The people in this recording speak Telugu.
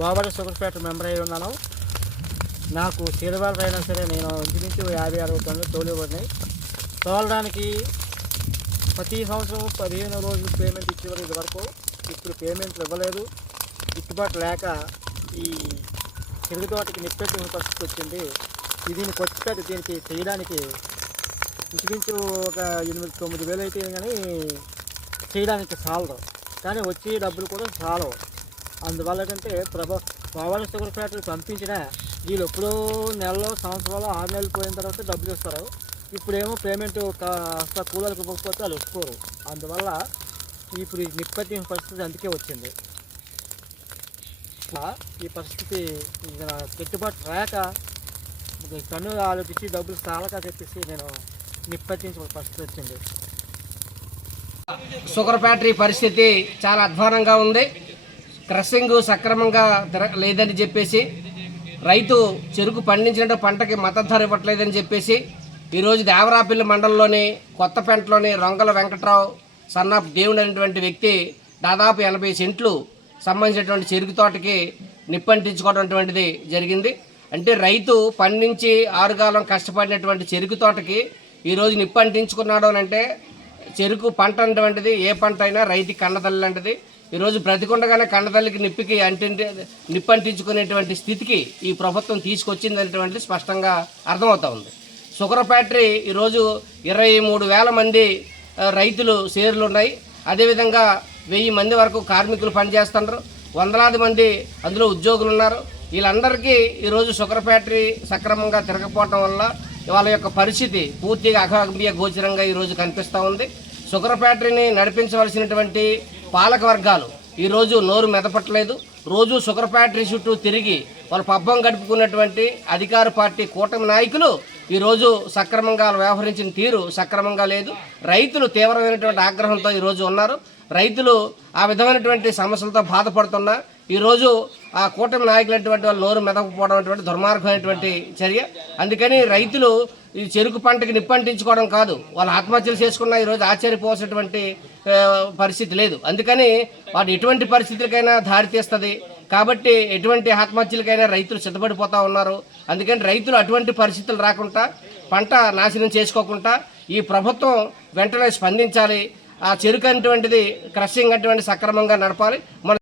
బాబడి సూపర్పేట మెంబర్ అయి ఉన్నాను. నాకు చీరబాలు అయినా సరే నేను ఇంచుమించు యాభై అరవై టన్నులు తోలివ్వడినాయి తోలడానికి ప్రతి సంవత్సరం పదిహేను రోజులు పేమెంట్ ఇచ్చేవారు ఇది వరకు ఇప్పుడు పేమెంట్లు ఇవ్వలేదు. గిట్టుబాటు లేక ఈ చెరుకు తోటకి నిప్పెట్టిన పరిస్థితి వచ్చింది. దీన్ని కొచ్చిపెట్టి దీనికి చేయడానికి ఇంచుమించు ఒక ఎనిమిది తొమ్మిది వేలు అయితే కానీ చేయడానికి చాలదు కానీ వచ్చే డబ్బులు కూడా చాలవు అందువల్ల ఏంటంటే ప్రభా గోవాడ షుగర్ ఫ్యాక్టరీ పంపించిన వీళ్ళు ఎప్పుడో నెలలో సంవత్సరాలు ఆరు నెలలు పోయిన తర్వాత డబ్బులు ఇస్తారు. ఇప్పుడేమో పేమెంట్ కాస్త కూలర్కి ఇవ్వకపోతే వాళ్ళు ఒప్పుకోరు. అందువల్ల ఇప్పుడు ఈ నిప్పట్టిన పరిస్థితి అందుకే వచ్చింది. ఈ పరిస్థితి పెట్టుబడి రాక కన్ను ఆలోచించి డబ్బులు చాలక చెప్పేసి నేను నిప్పట్టించిన పరిస్థితి వచ్చింది. షుగర్ ఫ్యాక్టరీ పరిస్థితి చాలా అధ్వానంగా ఉంది. క్రషింగ్ సక్రమంగా లేదని చెప్పేసి రైతు చెరుకు పండించిన పంటకి మద్దతు ధర ఇవ్వట్లేదని చెప్పేసి ఈరోజు దేవరాపల్లి మండలంలోని కొత్తపేంటలోని రొంగల వెంకట్రావు సన్నాఫ్ దేవుడు అనేటువంటి వ్యక్తి దాదాపు ఎనభై సెంట్లు సంబంధించినటువంటి చెరుకు తోటకి నిప్పంటించుకోవడం జరిగింది. అంటే రైతు పండించి ఆరుగాలం కష్టపడినటువంటి చెరుకు తోటకి ఈరోజు నిప్పంటించుకున్నాడు అని అంటే చెరుకు పంట అనేటువంటిది ఏ పంట అయినా రైతు కన్నతల్లి లాంటిది. ఈరోజు బ్రతికుండగానే కన్నతల్లికి నిప్పికి అంటింటి నిప్పంటించుకునేటువంటి స్థితికి ఈ ప్రభుత్వం తీసుకొచ్చింది అనేటువంటిది స్పష్టంగా అర్థమవుతా ఉంది. షుగర్ ఫ్యాక్టరీ ఈరోజు ఇరవై మూడు వేల మంది రైతులు షేర్లు ఉన్నాయి. అదేవిధంగా వెయ్యి మంది వరకు కార్మికులు పనిచేస్తున్నారు. వందలాది మంది అందులో ఉద్యోగులు ఉన్నారు. వీళ్ళందరికీ ఈరోజు షుగర్ ఫ్యాక్టరీ సక్రమంగా తిరగకపోవటం వల్ల వాళ్ళ యొక్క పరిస్థితి పూర్తిగా అగమ్య గోచరంగా ఈరోజు కనిపిస్తూ ఉంది. షుగర్ ఫ్యాక్టరీని నడిపించవలసినటువంటి పాలక వర్గాలు ఈరోజు నోరు మెదపట్లేదు. రోజు షుగర్ ఫ్యాక్టరీ చుట్టూ తిరిగి వాళ్ళు పబ్బం గడుపుకున్నటువంటి అధికార పార్టీ కూటమి నాయకులు ఈరోజు సక్రమంగా వ్యవహరించిన తీరు సక్రమంగా లేదు. రైతులు తీవ్రమైనటువంటి ఆగ్రహంతో ఈరోజు ఉన్నారు. రైతులు ఆ విధమైనటువంటి సమస్యలతో బాధపడుతున్నా ఈరోజు ఆ కూటమి నాయకులైనటువంటి వాళ్ళు నోరు మెదకపోవడం అటువంటి దుర్మార్గమైనటువంటి చర్య. అందుకని రైతులు ఈ చెరుకు పంటకి నిప్పంటించుకోవడం కాదు. వాళ్ళు ఆత్మహత్యలు చేసుకున్న ఈరోజు ఆశ్చర్యపోవాల్సినటువంటి పరిస్థితి లేదు. అందుకని వాటి ఎటువంటి పరిస్థితులకైనా దారి తీస్తుంది. కాబట్టి ఎటువంటి ఆత్మహత్యలకైనా రైతులు సిద్ధపడిపోతా ఉన్నారు. అందుకని రైతులు అటువంటి పరిస్థితులు రాకుండా పంట నాశనం చేసుకోకుండా ఈ ప్రభుత్వం వెంటనే స్పందించాలి. ఆ చెరుకు అటువంటిది క్రషింగ్ అటువంటి సక్రమంగా నడపాలి. మన